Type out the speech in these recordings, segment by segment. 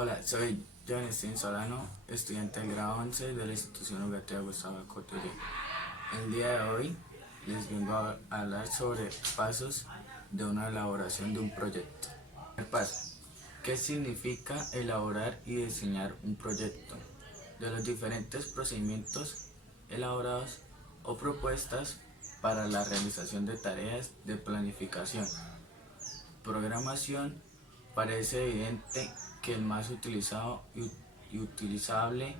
Hola, soy John Solano, estudiante del grado 11 de la institución educativa Gustavo Coturé. El día de hoy les vengo a hablar sobre pasos de una elaboración de un proyecto. El paso: ¿qué significa elaborar y diseñar un proyecto? De los diferentes procedimientos elaborados o propuestas para la realización de tareas de planificación, programación, parece evidente que el más utilizado y utilizable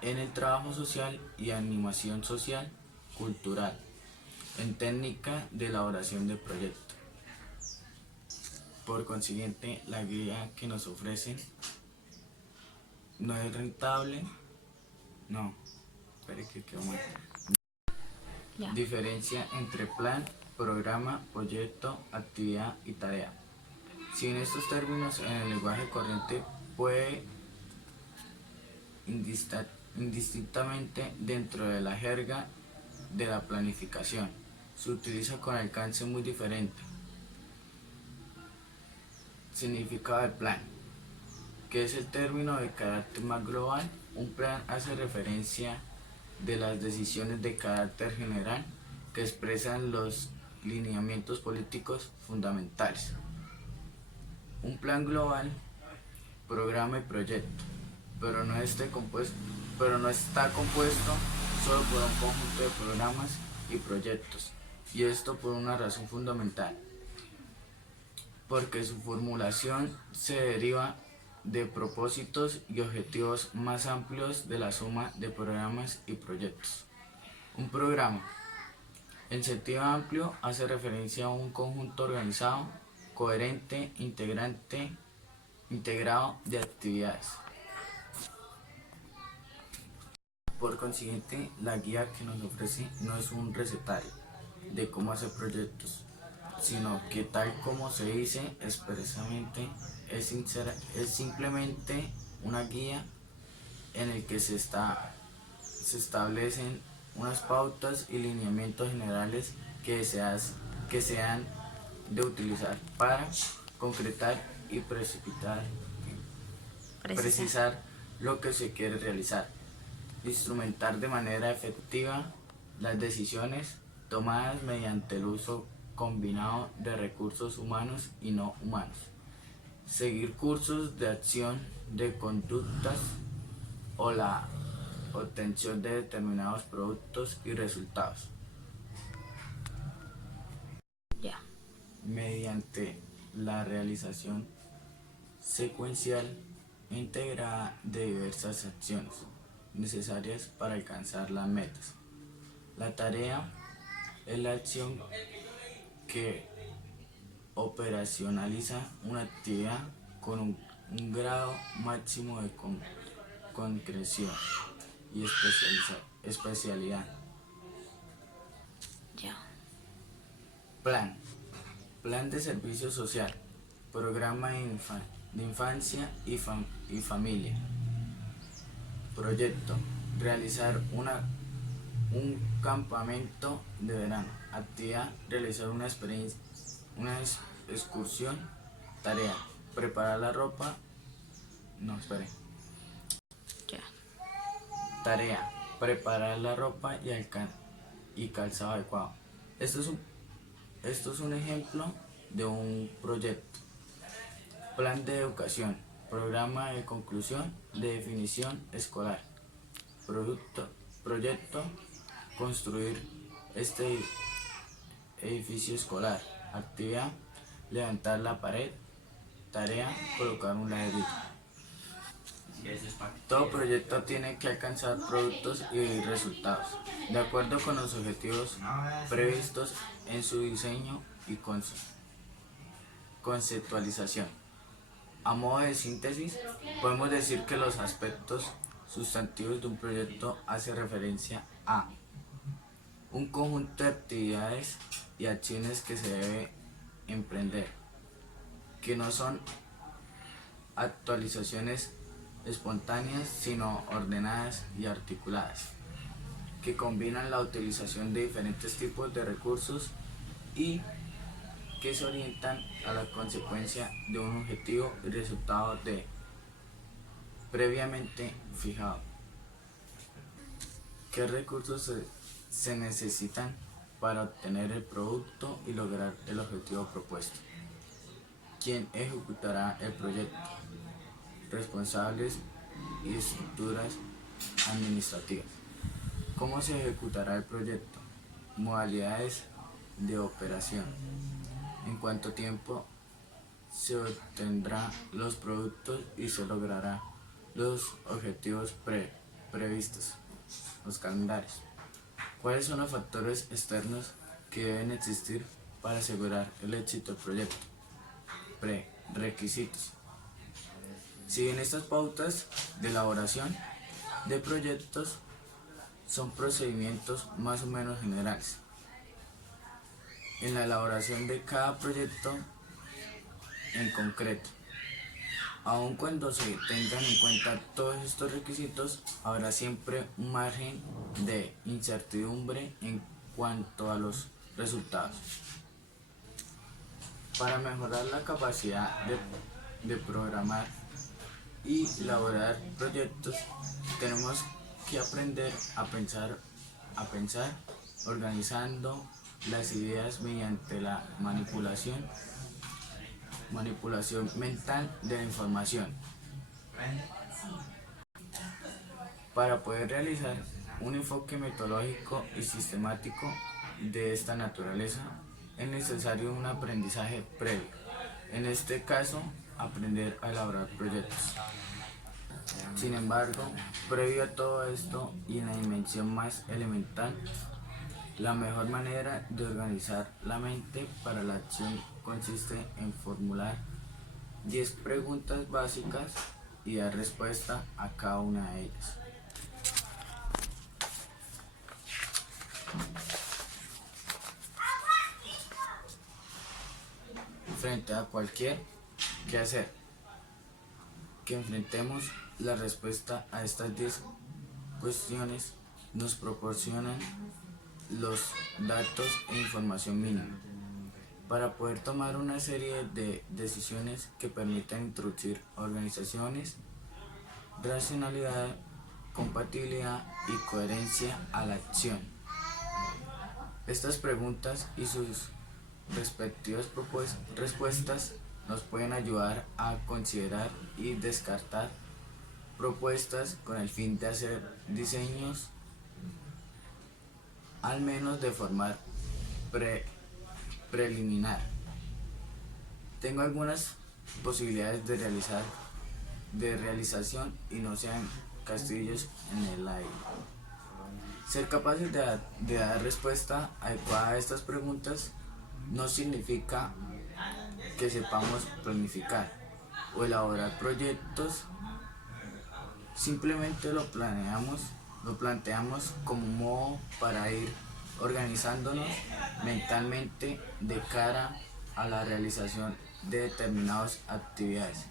en el trabajo social y animación social cultural, en técnica de elaboración de proyectos. Por consiguiente, la guía que nos ofrecen no es rentable. No, espere que quedó mal. Ya. Diferencia entre plan, programa, proyecto, actividad y tarea. Si en estos términos en el lenguaje corriente puede indistintamente dentro de la jerga de la planificación, se utiliza con alcance muy diferente. Significado del plan, que es el término de carácter más global. Un plan hace referencia de las decisiones de carácter general que expresan los lineamientos políticos fundamentales. Un plan global, programa y proyecto, pero no está compuesto solo por un conjunto de programas y proyectos, y esto por una razón fundamental, porque su formulación se deriva de propósitos y objetivos más amplios de la suma de programas y proyectos. Un programa, en sentido amplio, hace referencia a un conjunto organizado, coherente, integrado de actividades. Por consiguiente, la guía que nos ofrece no es un recetario de cómo hacer proyectos, sino que, tal como se dice expresamente, es simplemente una guía en el que se establecen unas pautas y lineamientos generales que se han de utilizar para concretar y precisar lo que se quiere realizar, instrumentar de manera efectiva las decisiones tomadas mediante el uso combinado de recursos humanos y no humanos, seguir cursos de acción de conductas o la obtención de determinados productos y resultados Ya. mediante la realización secuencial e integrada de diversas acciones necesarias para alcanzar las metas. La tarea es la acción que operacionaliza una actividad con un grado máximo de concreción y especialidad. Ya. Plan de servicio social, programa de infancia y familia. Proyecto: realizar un campamento de verano. Actividad: realizar una excursión. Tarea: preparar la ropa. No, espere. Ya. Tarea: preparar la ropa y calzado adecuado. Esto es un ejemplo de un proyecto. Plan de educación, programa de conclusión de definición escolar. Proyecto: construir este edificio escolar. Actividad: levantar la pared. Tarea: colocar un ladrillo. Todo proyecto tiene que alcanzar productos y resultados de acuerdo con los objetivos previstos en su diseño y conceptualización. A modo de síntesis, podemos decir que los aspectos sustantivos de un proyecto hacen referencia a un conjunto de actividades y acciones que se debe emprender, que no son actualizaciones espontáneas, sino ordenadas y articuladas, que combinan la utilización de diferentes tipos de recursos y que se orientan a la consecuencia de un objetivo y resultado de previamente fijado. ¿Qué recursos se necesitan para obtener el producto y lograr el objetivo propuesto? ¿Quién ejecutará el proyecto? Responsables y estructuras administrativas. ¿Cómo se ejecutará el proyecto? Modalidades de operación. ¿En cuánto tiempo se obtendrán los productos y se logrará los objetivos previstos? Los calendarios. ¿Cuáles son los factores externos que deben existir para asegurar el éxito del proyecto? Requisitos. Siguen estas pautas de elaboración de proyectos, son procedimientos más o menos generales. En la elaboración de cada proyecto en concreto, aun cuando se tengan en cuenta todos estos requisitos, habrá siempre un margen de incertidumbre en cuanto a los resultados. Para mejorar la capacidad de programar y elaborar proyectos, tenemos que aprender a pensar organizando las ideas mediante la manipulación mental de la información. Para poder realizar un enfoque metodológico y sistemático de esta naturaleza, es necesario un aprendizaje previo. En este caso, aprender a elaborar proyectos. Sin embargo, previo a todo esto y en la dimensión más elemental, la mejor manera de organizar la mente para la acción consiste en formular 10 preguntas básicas y dar respuesta a cada una de ellas. Frente a cualquier quehacer, que enfrentemos la respuesta a estas 10 cuestiones nos proporcionan los datos e información mínima para poder tomar una serie de decisiones que permitan introducir organizaciones, racionalidad, compatibilidad y coherencia a la acción. Estas preguntas y sus respectivas respuestas nos pueden ayudar a considerar y descartar propuestas con el fin de hacer diseños, al menos de forma preliminar. Tengo algunas posibilidades de realización y no sean castillos en el aire. Ser capaces de dar respuesta adecuada a estas preguntas no significa que sepamos planificar o elaborar proyectos, simplemente lo planteamos como un modo para ir organizándonos mentalmente de cara a la realización de determinadas actividades.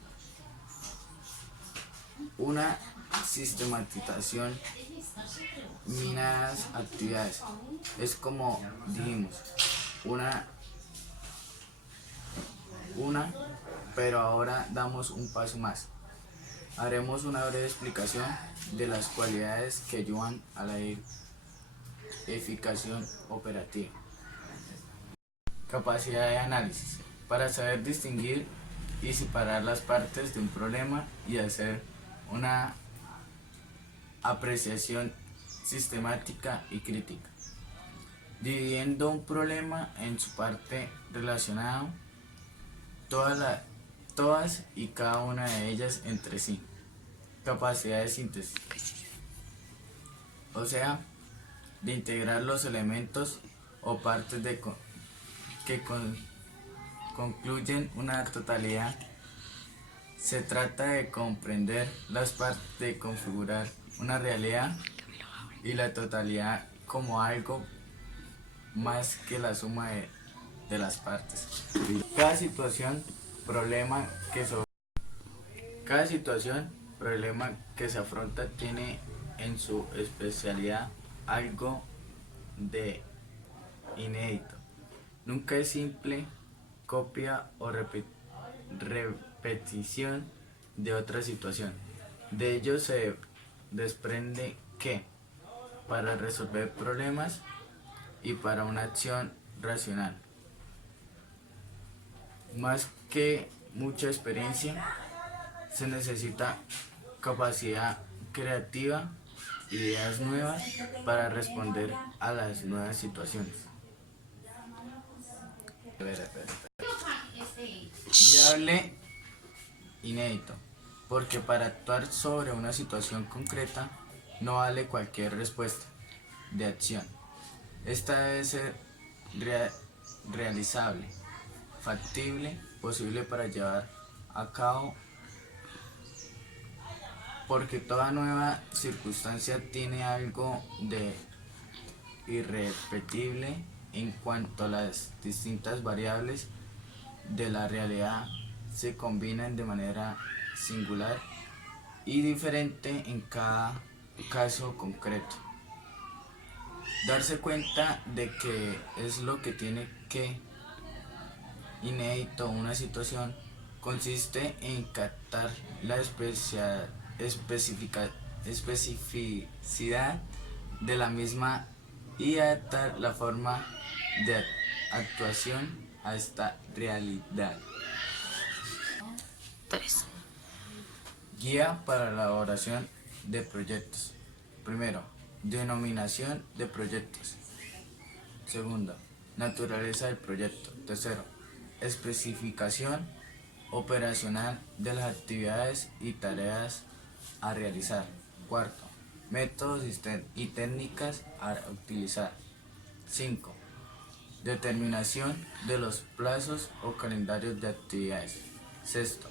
Una sistematización minadas actividades es, como dijimos, una, pero ahora damos un paso más. Haremos una breve explicación de las cualidades que ayudan a la eficacia operativa. Capacidad de análisis. Para saber distinguir y separar las partes de un problema y hacer una apreciación sistemática y crítica, dividiendo un problema en su parte relacionada, todas y cada una de ellas entre sí. Capacidad de síntesis, o sea, de integrar los elementos o partes que concluyen una totalidad. Se trata de comprender las partes, de configurar una realidad y la totalidad como algo más que la suma de las partes. Cada situación, problema que se afronta tiene en su especialidad algo de inédito. Nunca es simple copia o repetición de otra situación. De ello se desprende que, para resolver problemas y para una acción racional, más que mucha experiencia, se necesita capacidad creativa, ideas nuevas para responder a las nuevas situaciones. Viable, inédito, porque para actuar sobre una situación concreta no vale cualquier respuesta de acción. Esta debe ser realizable, factible, posible para llevar a cabo, porque toda nueva circunstancia tiene algo de irrepetible en cuanto las distintas variables de la realidad se combinan de manera singular y diferente en cada caso concreto. Darse cuenta de que es lo que tiene que inédito una situación consiste en captar la especificidad de la misma y adaptar la forma de actuación a esta realidad. 3. Guía para la elaboración de proyectos. Primero, denominación de proyectos. Segundo, naturaleza del proyecto. Tercero, especificación operacional de las actividades y tareas a realizar. Cuarto, métodos y técnicas a utilizar. 5. Determinación de los plazos o calendarios de actividades. Sexto,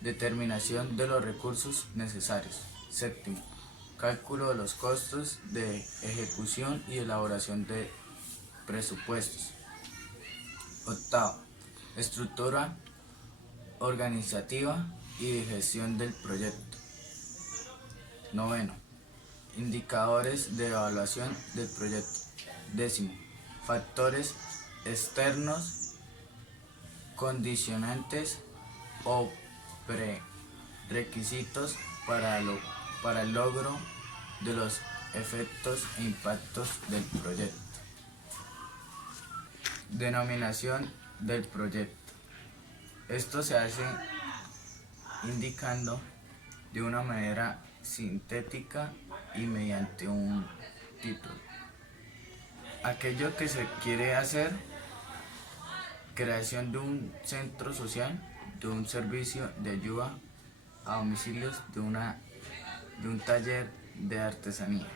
determinación de los recursos necesarios. Séptimo, cálculo de los costos de ejecución y elaboración de presupuestos. Octavo, estructura organizativa y de gestión del proyecto. Noveno, indicadores de evaluación del proyecto. Décimo, factores externos, condicionantes o prerequisitos para el logro de los efectos e impactos del proyecto. Denominación del proyecto. Esto se hace indicando de una manera sintética y mediante un título aquello que se quiere hacer: creación de un centro social, de un servicio de ayuda a domicilios, de un taller de artesanía.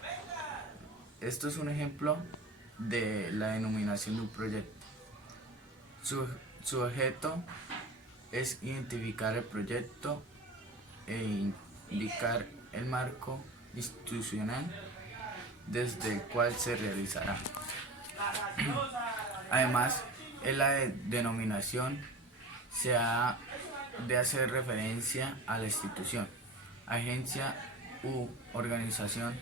Esto es un ejemplo de la denominación de un proyecto. Su objeto es identificar el proyecto e indicar el marco institucional desde el cual se realizará. Además, en la denominación se ha de hacer referencia a la institución, agencia u organización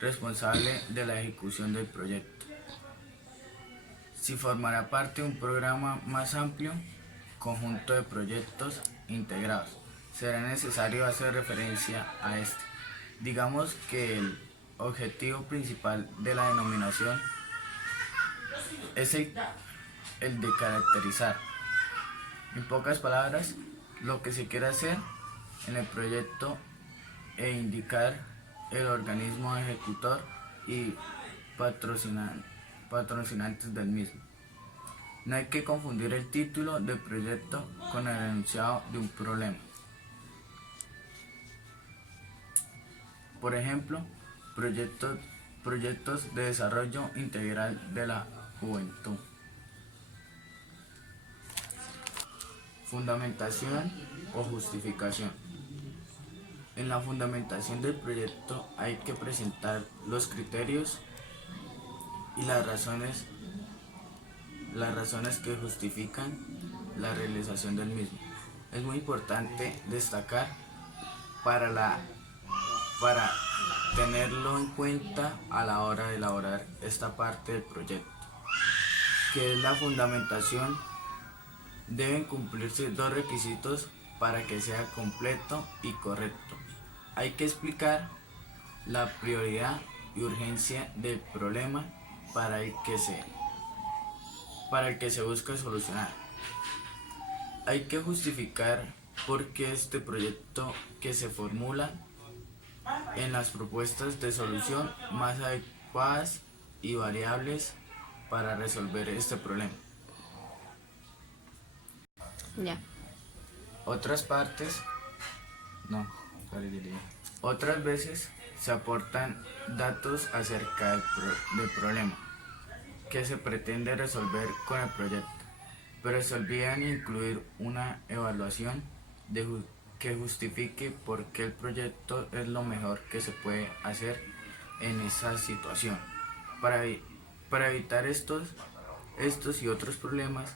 responsable de la ejecución del proyecto. Si formará parte de un programa más amplio, conjunto de proyectos integrados, será necesario hacer referencia a este. Digamos que el objetivo principal de la denominación es el de caracterizar, en pocas palabras, lo que se quiere hacer en el proyecto e indicar el organismo ejecutor y patrocinantes del mismo. No hay que confundir el título del proyecto con el enunciado de un problema. Por ejemplo, proyectos de desarrollo integral de la juventud. Fundamentación o justificación. En la fundamentación del proyecto hay que presentar los criterios y las razones que justifican la realización del mismo. Es muy importante destacar para tenerlo en cuenta a la hora de elaborar esta parte del proyecto, que es la fundamentación. Deben cumplirse dos requisitos para que sea completo y correcto. Hay que explicar la prioridad y urgencia del problema para el que se busca solucionar. Hay que justificar por qué este proyecto que se formula en las propuestas de solución más adecuadas y variables para resolver este problema. Ya. Otras partes, no, otras veces se aportan datos acerca del problema que se pretende resolver con el proyecto, pero se olvidan incluir una evaluación que justifique por qué el proyecto es lo mejor que se puede hacer en esa situación. Para evitar estos y otros problemas,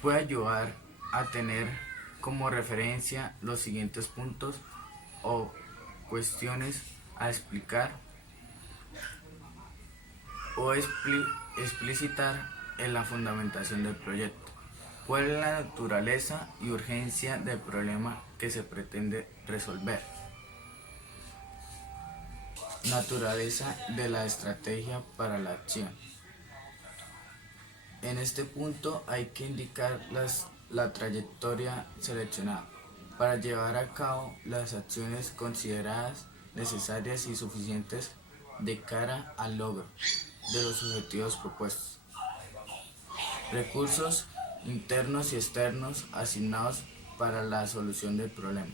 puede ayudar a tener como referencia los siguientes puntos o cuestiones a explicar o explicitar en la fundamentación del proyecto. ¿Cuál es la naturaleza y urgencia del problema que se pretende resolver? Naturaleza de la estrategia para la acción. En este punto hay que indicar la trayectoria seleccionada para llevar a cabo las acciones consideradas necesarias y suficientes de cara al logro de los objetivos propuestos. Recursos internos y externos asignados para la solución del problema.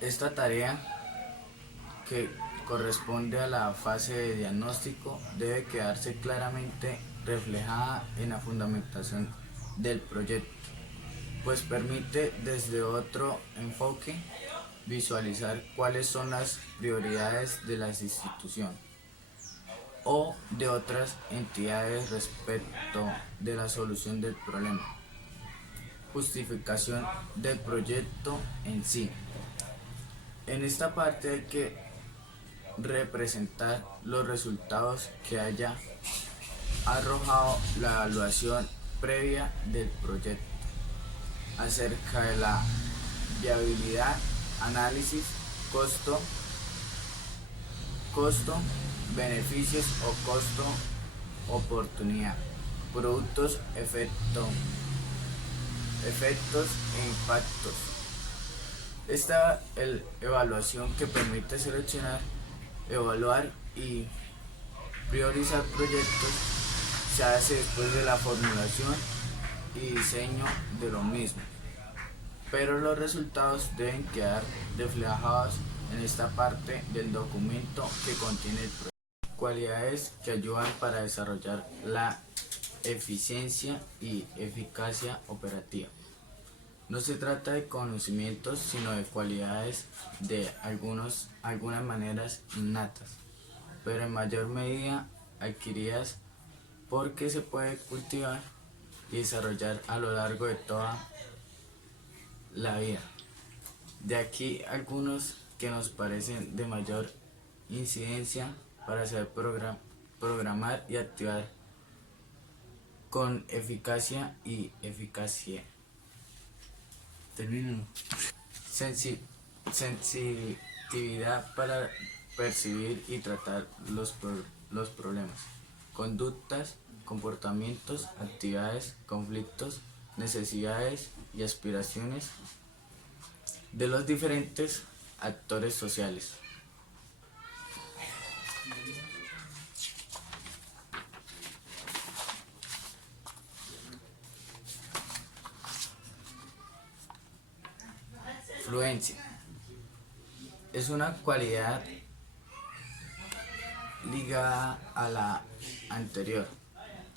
Esta tarea, que corresponde a la fase de diagnóstico, debe quedarse claramente reflejada en la fundamentación del proyecto, pues permite desde otro enfoque visualizar cuáles son las prioridades de las instituciones o de otras entidades respecto de la solución del problema. Justificación del proyecto en sí. En esta parte hay que representar los resultados que haya arrojado la evaluación previa del proyecto acerca de la viabilidad, análisis, costo, beneficios o costo, oportunidad, productos, efectos e impactos. Esta evaluación que permite seleccionar, evaluar y priorizar proyectos se hace después de la formulación y diseño de lo mismo, pero los resultados deben quedar reflejados en esta parte del documento que contiene el proyecto. Cualidades que ayudan para desarrollar la eficiencia y eficacia operativa. No se trata de conocimientos, sino de cualidades de algunas maneras innatas, pero en mayor medida adquiridas porque se puede cultivar y desarrollar a lo largo de toda la vida. De aquí algunos que nos parecen de mayor incidencia para saber programar y activar con eficacia y eficacia. Termino. Sensibilidad para percibir y tratar los problemas, conductas, comportamientos, actividades, conflictos, necesidades y aspiraciones de los diferentes actores sociales. Fluencia es una cualidad ligada a la anterior,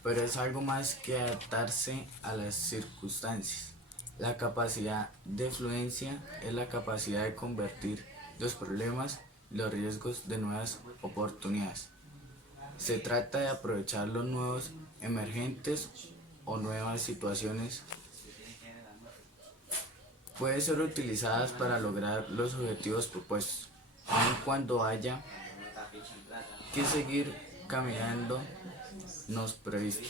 pero es algo más que adaptarse a las circunstancias. La capacidad de fluencia es la capacidad de convertir los problemas y los riesgos de nuevas oportunidades. Se trata de aprovechar los nuevos emergentes o nuevas situaciones. Puede ser utilizadas para lograr los objetivos propuestos, aun cuando haya que seguir caminando nos previsto.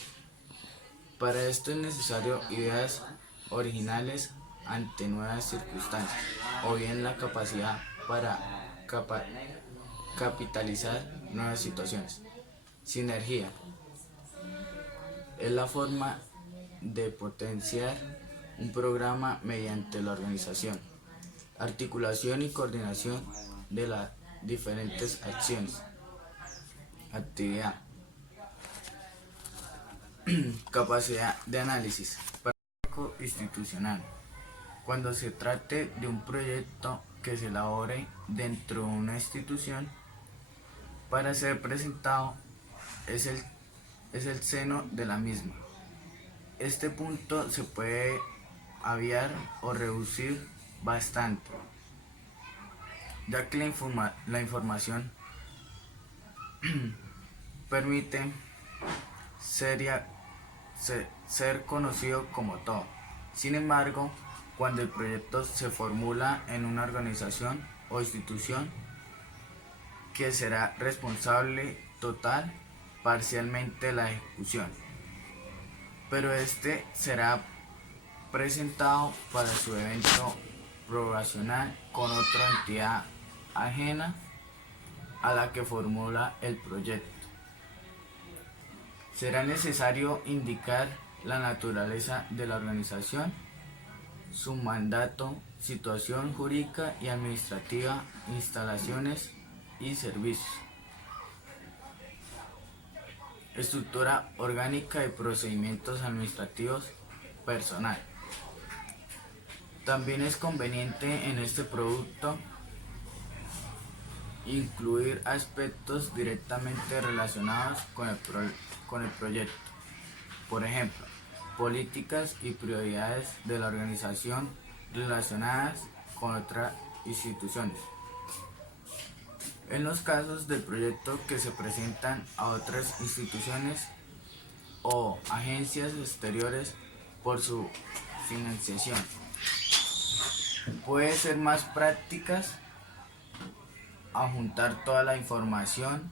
Para esto es necesario ideas originales ante nuevas circunstancias, o bien la capacidad para capitalizar nuevas situaciones. Sinergia es la forma de potenciar un programa mediante la organización, articulación y coordinación de las diferentes acciones. Actividad. Capacidad de análisis práctico institucional. Cuando se trate de un proyecto que se elabore dentro de una institución para ser presentado es el seno de la misma. Este punto se puede aviar o reducir bastante, ya que la información permite ser conocido como todo. Sin embargo, cuando el proyecto se formula en una organización o institución que será responsable total, parcialmente de la ejecución, pero este será presentado para su evento probacional con otra entidad ajena a la que formula el proyecto. Será necesario indicar la naturaleza de la organización, su mandato, situación jurídica y administrativa, instalaciones y servicios. Estructura orgánica y procedimientos administrativos, personal. También es conveniente en este producto incluir aspectos directamente relacionados con el proyecto. Por ejemplo, políticas y prioridades de la organización relacionadas con otras instituciones. En los casos del proyecto que se presentan a otras instituciones o agencias exteriores por su financiación, puede ser más prácticas a juntar toda la información,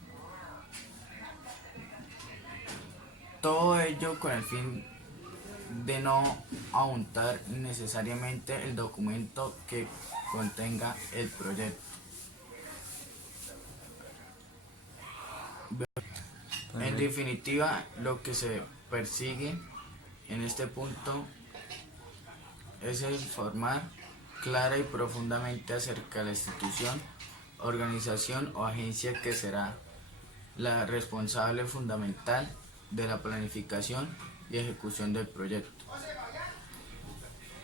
todo ello con el fin de no adjuntar innecesariamente el documento que contenga el proyecto. En definitiva, lo que se persigue en este punto es informar clara y profundamente acerca de la institución, organización o agencia que será la responsable fundamental de la planificación y ejecución del proyecto,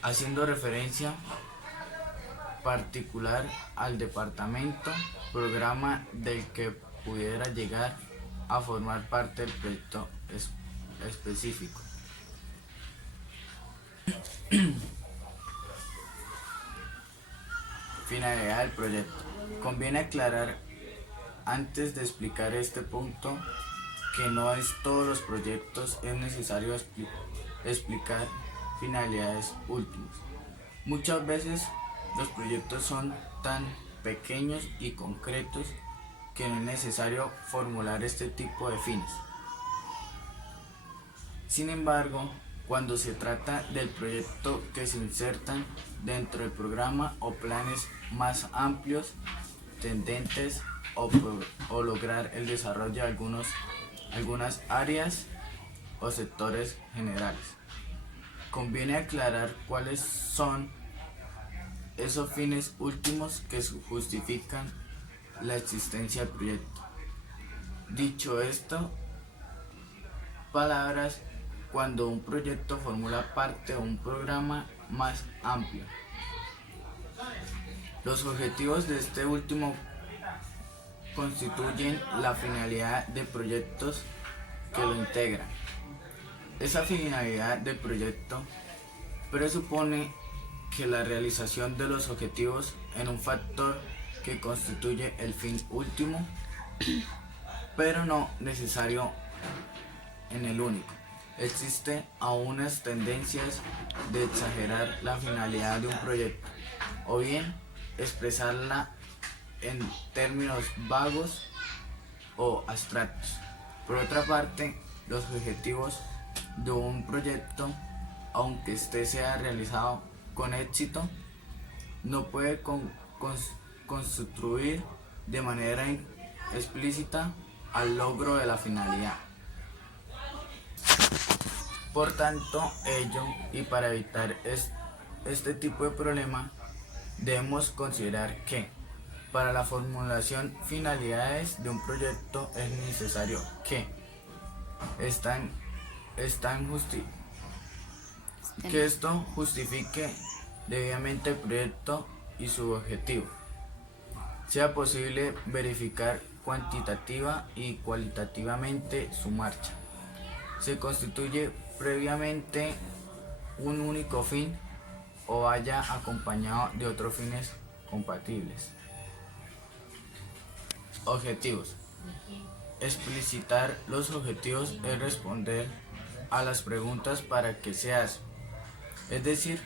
haciendo referencia particular al departamento, programa del que pudiera llegar a formar parte del proyecto específico. Finalidad del proyecto. Conviene aclarar antes de explicar este punto que no en todos los proyectos es necesario explicar finalidades últimas. Muchas veces los proyectos son tan pequeños y concretos que no es necesario formular este tipo de fines. Sin embargo, cuando se trata del proyecto que se insertan dentro del programa o planes más amplios, tendentes o lograr el desarrollo de algunas áreas o sectores generales, conviene aclarar cuáles son esos fines últimos que justifican la existencia del proyecto. Dicho esto, palabras cuando un proyecto formula parte de un programa más amplio. Los objetivos de este último constituyen la finalidad de proyectos que lo integran. Esa finalidad del proyecto presupone que la realización de los objetivos en un factor que constituye el fin último, pero no necesario en el único. Existe aún unas tendencias de exagerar la finalidad de un proyecto, o bien expresarla en términos vagos o abstractos. Por otra parte, los objetivos de un proyecto, aunque éste sea realizado con éxito no puede construir de manera explícita al logro de la finalidad. Por tanto, y para evitar este tipo de problema, debemos considerar que para la formulación finalidades de un proyecto es necesario que esto justifique debidamente el proyecto y su objetivo. Sea posible verificar cuantitativa y cualitativamente su marcha. Se constituye previamente un único fin o vaya acompañado de otros fines compatibles. Objetivos. Explicitar los objetivos es responder a las preguntas para qué se hace. Es decir,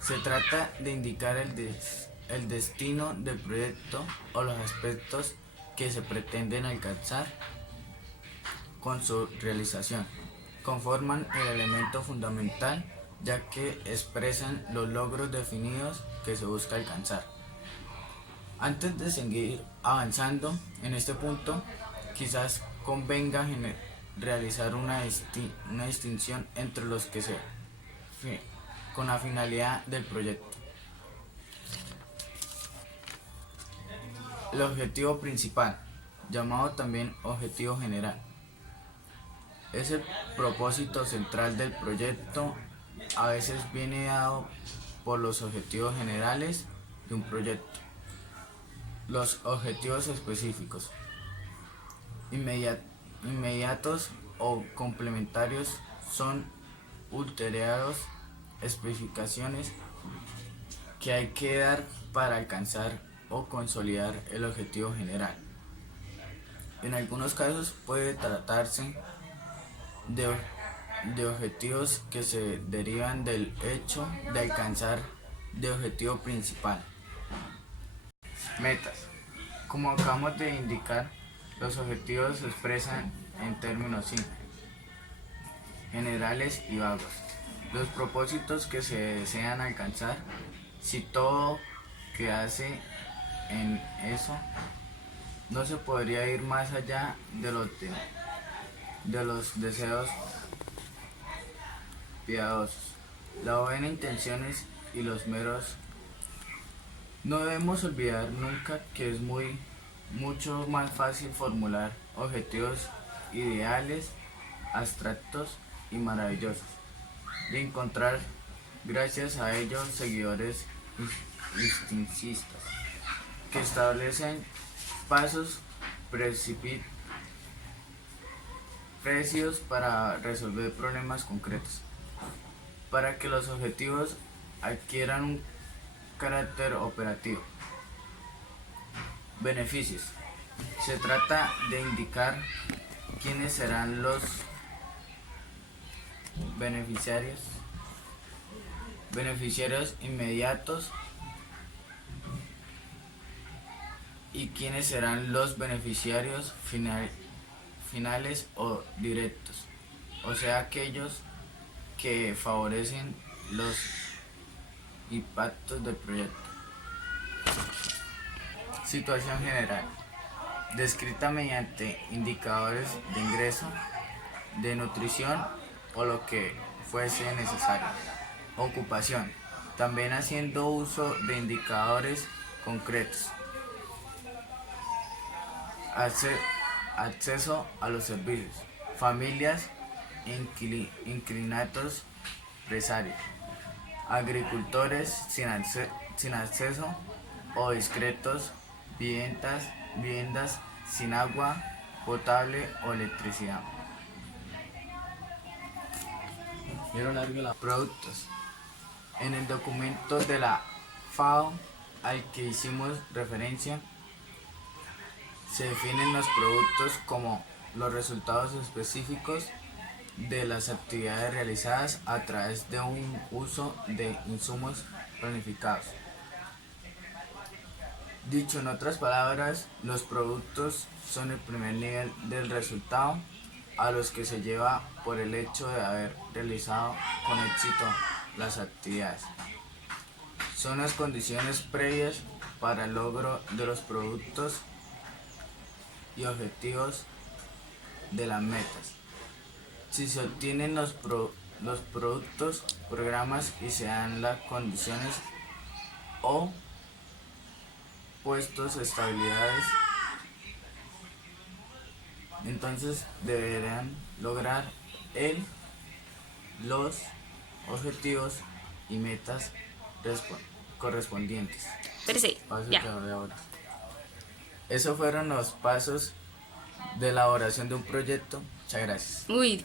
se trata de indicar el destino del proyecto o los aspectos que se pretenden alcanzar con su realización. Conforman el elemento fundamental ya que expresan los logros definidos que se busca alcanzar. Antes de seguir avanzando en este punto, quizás convenga realizar una distinción entre los que con la finalidad del proyecto. El objetivo principal, llamado también objetivo general, es el propósito central del proyecto. A veces viene dado por los objetivos generales de un proyecto. Los objetivos específicos, inmediatos o complementarios, son ulteriores especificaciones que hay que dar para alcanzar o consolidar el objetivo general. En algunos casos puede tratarse de objetivos que se derivan del hecho de alcanzar de objetivo principal. Metas. Como acabamos de indicar, los objetivos se expresan en términos simples, generales y vagos. Los propósitos que se desean alcanzar, si todo quedase en eso, no se podría ir más allá de los deseos piadosos, las buenas intenciones y los meros. No debemos olvidar nunca que es mucho más fácil formular objetivos ideales, abstractos y maravillosos, de encontrar gracias a ellos seguidores instintistas que establecen pasos precisos para resolver problemas concretos. Para que los objetivos adquieran un carácter operativo. Beneficios. Se trata de indicar quiénes serán los beneficiarios inmediatos y quiénes serán los beneficiarios finales o directos, o sea, aquellos que favorecen los impactos del proyecto. Situación general, descrita mediante indicadores de ingreso, de nutrición o lo que fuese necesario. Ocupación, también haciendo uso de indicadores concretos. Acceso a los servicios, familias, inquilinos precarios, agricultores sin acceso o discretos, viviendas sin agua potable o electricidad. Productos. En el documento de la FAO al que hicimos referencia, se definen los productos como los resultados específicos de las actividades realizadas a través de un uso de insumos planificados. Dicho en otras palabras, los productos son el primer nivel del resultado a los que se lleva por el hecho de haber realizado con éxito las actividades. son las condiciones previas para el logro de los productos y objetivos de las metas. Si se obtienen los productos, programas y se dan las condiciones o puestos estabilidades, entonces deberán lograr los objetivos y metas correspondientes. Pero sí, Pasos ya. de ahora. Esos fueron los pasos de elaboración de un proyecto. Muchas gracias. Uy,